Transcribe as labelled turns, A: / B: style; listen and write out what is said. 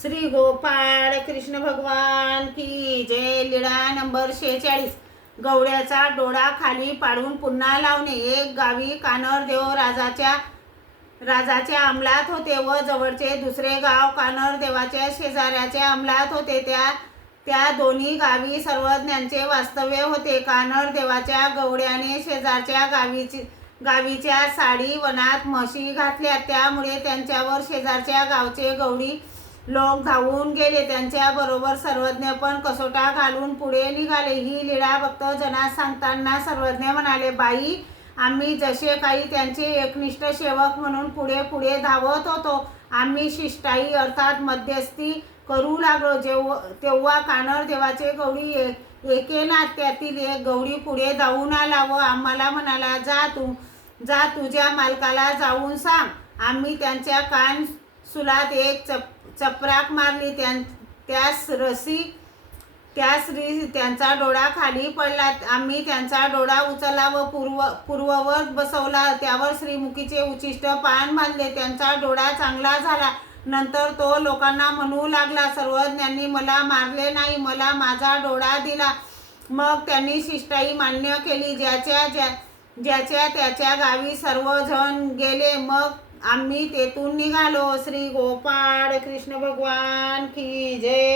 A: श्री गोपाळ कृष्ण भगवान की जय लिळा नंबर शेहेचाळीस. गवड्याचा डोळा खाली पाडून पुन्हा लावणे. एक गावी कानर देव राजाच्या राजाच्या अंमलात होते व जवळचे दुसरे गाव कानर देवाच्या शेजाऱ्याच्या अंमलात होते. त्या त्या दोन्ही गावी सर्वज्ञांचे वास्तव्य होते. कानर देवाच्या गवड्याने शेजारच्या गावीची गावीच्या साडी वनात म्हशी घातल्या. त्यामुळे त्यांच्यावर शेजारच्या गावचे गवडी लोक धावून गेले त्यांच्या बरोबर सर्वज्ञ पण कसोटा घालून पुढे निघाले. ही लीळा भक्त जनास सांगताना सर्वज्ञ म्हणाले बाई आम्ही जसे काही त्यांचे एकनिष्ठ सेवक म्हणून पुढे पुढे धावत होतो आम्ही शिष्टाई अर्थात मध्यस्थी करू लागलो. जेव्हा तेव्हा कानर देवाचे गवडी एक एकेना त्यातील एक गवडी पुढे धावून आला व आम्हाला म्हणाला जा तू जा तुझ्या मालकाला जाऊन सांग. आम्ही त्यांच्या कान सुलात एक चप चपराक मारली त्यां त्यास रसी त्या श्री त्यांचा डोळा खाली पडला. आम्ही त्यांचा डोळा उचलला व पूर्व पूर्ववत बसवला. त्यावर श्रीमुखीचे उचिष्ट पान बांधले. त्यांचा डोळा चांगला झाला. नंतर तो लोकांना म्हणू लागला सर्वज्ञांनी मला मारले नाही. मला माझा डोळा दिला. मग त्यांनी शिष्टाई मान्य केली. ज्याच्या ज्या ज्याच्या त्याच्या गावी सर्वजण गेले. मग आम्ही तेथून निघालो. श्री गोपाळ कृष्ण भगवान की जय.